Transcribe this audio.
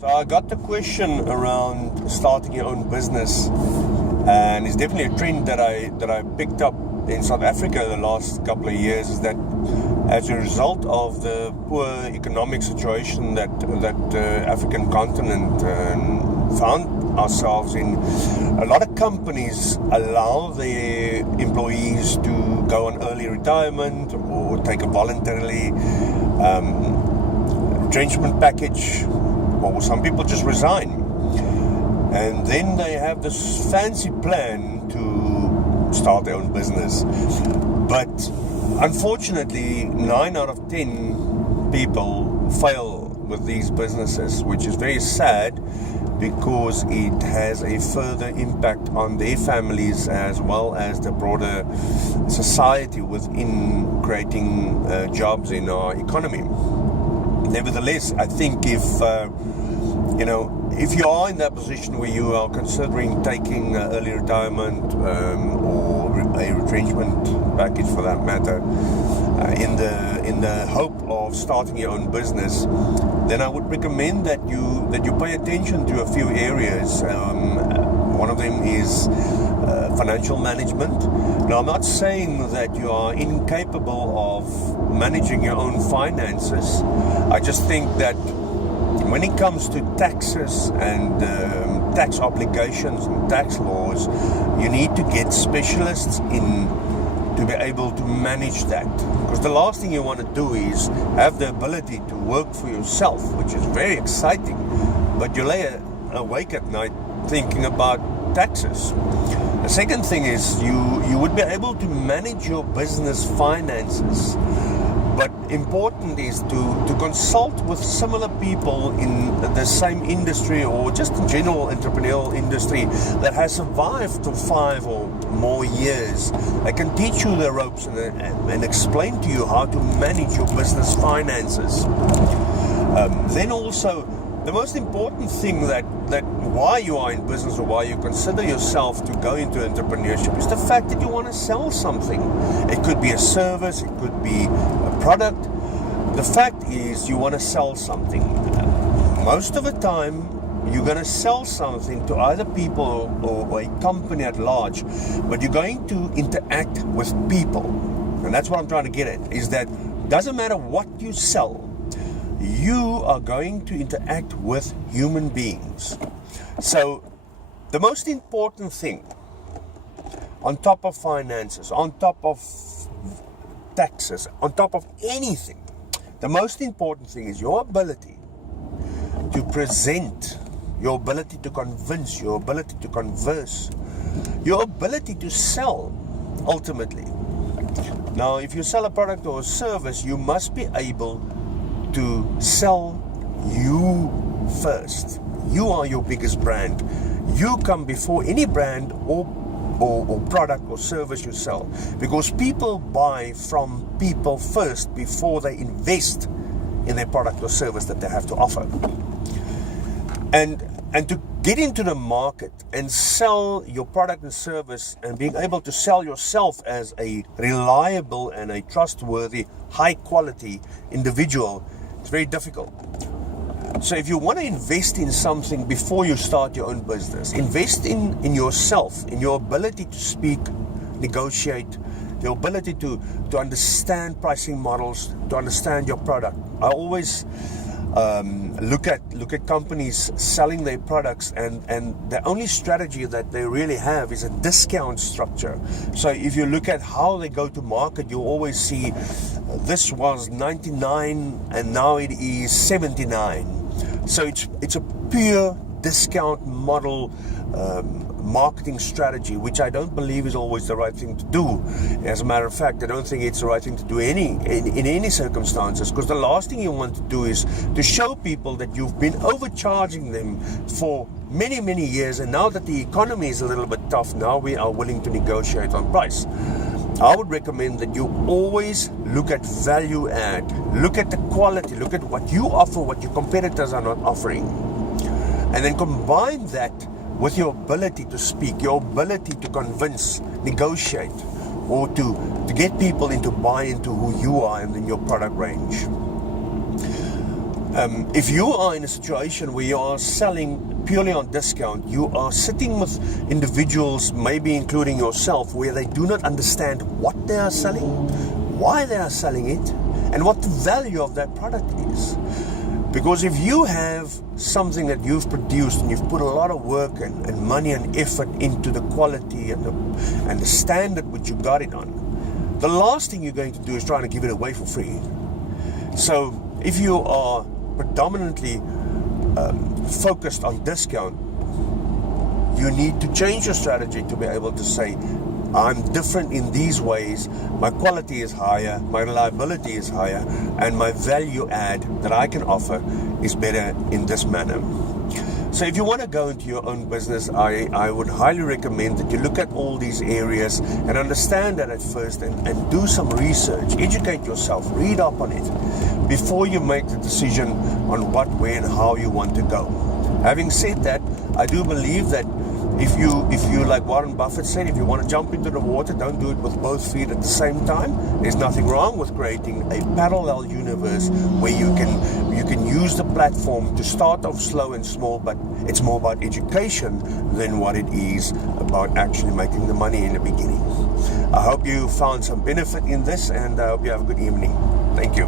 So I got the question around starting your own business, and it's definitely a trend that I picked up in South Africa the last couple of years. Is that as a result of the poor economic situation that African continent found ourselves in, a lot of companies allow their employees to go on early retirement or take a voluntarily retrenchment package, or some people just resign, and then they have this fancy plan to start their own business. But unfortunately, 9 out of 10 people fail with these businesses, which is very sad, because it has a further impact on their families as well as the broader society within creating jobs in our economy. Nevertheless, I think if you are in that position where you are considering taking early retirement or a retrenchment package for that matter, in the hope of starting your own business, then I would recommend that you pay attention to a few areas. One of them is financial management. Now, I'm not saying that you are incapable of managing your own finances. I just think that when it comes to taxes and tax obligations and tax laws, you need to get specialists in to be able to manage that. Because the last thing you want to do is have the ability to work for yourself, which is very exciting, but you lay awake at night thinking about taxes. The second thing is you would be able to manage your business finances, but important is to consult with similar people in the same industry or just in general entrepreneurial industry that has survived for 5 or more years. They can teach you the ropes and explain to you how to manage your business finances. Then also, the most important thing that why you are in business or why you consider yourself to go into entrepreneurship is the fact that you want to sell something. It could be a service, it could be a product. The fact is you want to sell something. Most of the time, you're going to sell something to either people or a company at large, but you're going to interact with people. And that's what I'm trying to get at, is that doesn't matter what you sell, you are going to interact with human beings. So the most important thing, on top of finances, on top of taxes, on top of anything, the most important thing is your ability to present, your ability to convince, your ability to converse, your ability to sell, ultimately. Now, if you sell a product or a service, you must be able to sell you first. You are your biggest brand. You come before any brand or product or service you sell, because people buy from people first before they invest in their product or service that they have to offer. And to get into the market and sell your product and service and being able to sell yourself as a reliable and a trustworthy, high quality individual, it's very difficult. So if you want to invest in something before you start your own business, invest in yourself, in your ability to speak, negotiate, your ability to understand pricing models, to understand your product. I always look at companies selling their products, and the only strategy that they really have is a discount structure. So if you look at how they go to market, you always see this was 99 and now it is 79. So it's a pure discount model marketing strategy, which I don't believe is always the right thing to do. As a matter of fact, I don't think it's the right thing to do in any circumstances, because the last thing you want to do is to show people that you've been overcharging them for many, many years, and now that the economy is a little bit tough, now we are willing to negotiate on price. I would recommend that you always look at value add, look at the quality, look at what you offer, what your competitors are not offering, and then combine that with your ability to speak, your ability to convince, negotiate, or to get people into buy into who you are and in your product range. If you are in a situation where you are selling purely on discount, you are sitting with individuals, maybe including yourself, where they do not understand what they are selling, why they are selling it, and what the value of that product is. Because if you have something that you've produced and you've put a lot of work and money and effort into the quality and the standard which you got it on, the last thing you're going to do is trying to give it away for free. So if you are predominantly focused on discount, you need to change your strategy to be able to say, I'm different in these ways, my quality is higher, my reliability is higher, and my value add that I can offer is better in this manner. So if you want to go into your own business, I would highly recommend that you look at all these areas and understand that at first and do some research, educate yourself, read up on it before you make the decision on what, where and how you want to go. Having said that, I do believe that if you like Warren Buffett said, if you want to jump into the water, don't do it with both feet at the same time. There's nothing wrong with creating a parallel universe where you can use the platform to start off slow and small, but it's more about education than what it is about actually making the money in the beginning. I hope you found some benefit in this, and I hope you have a good evening. Thank you.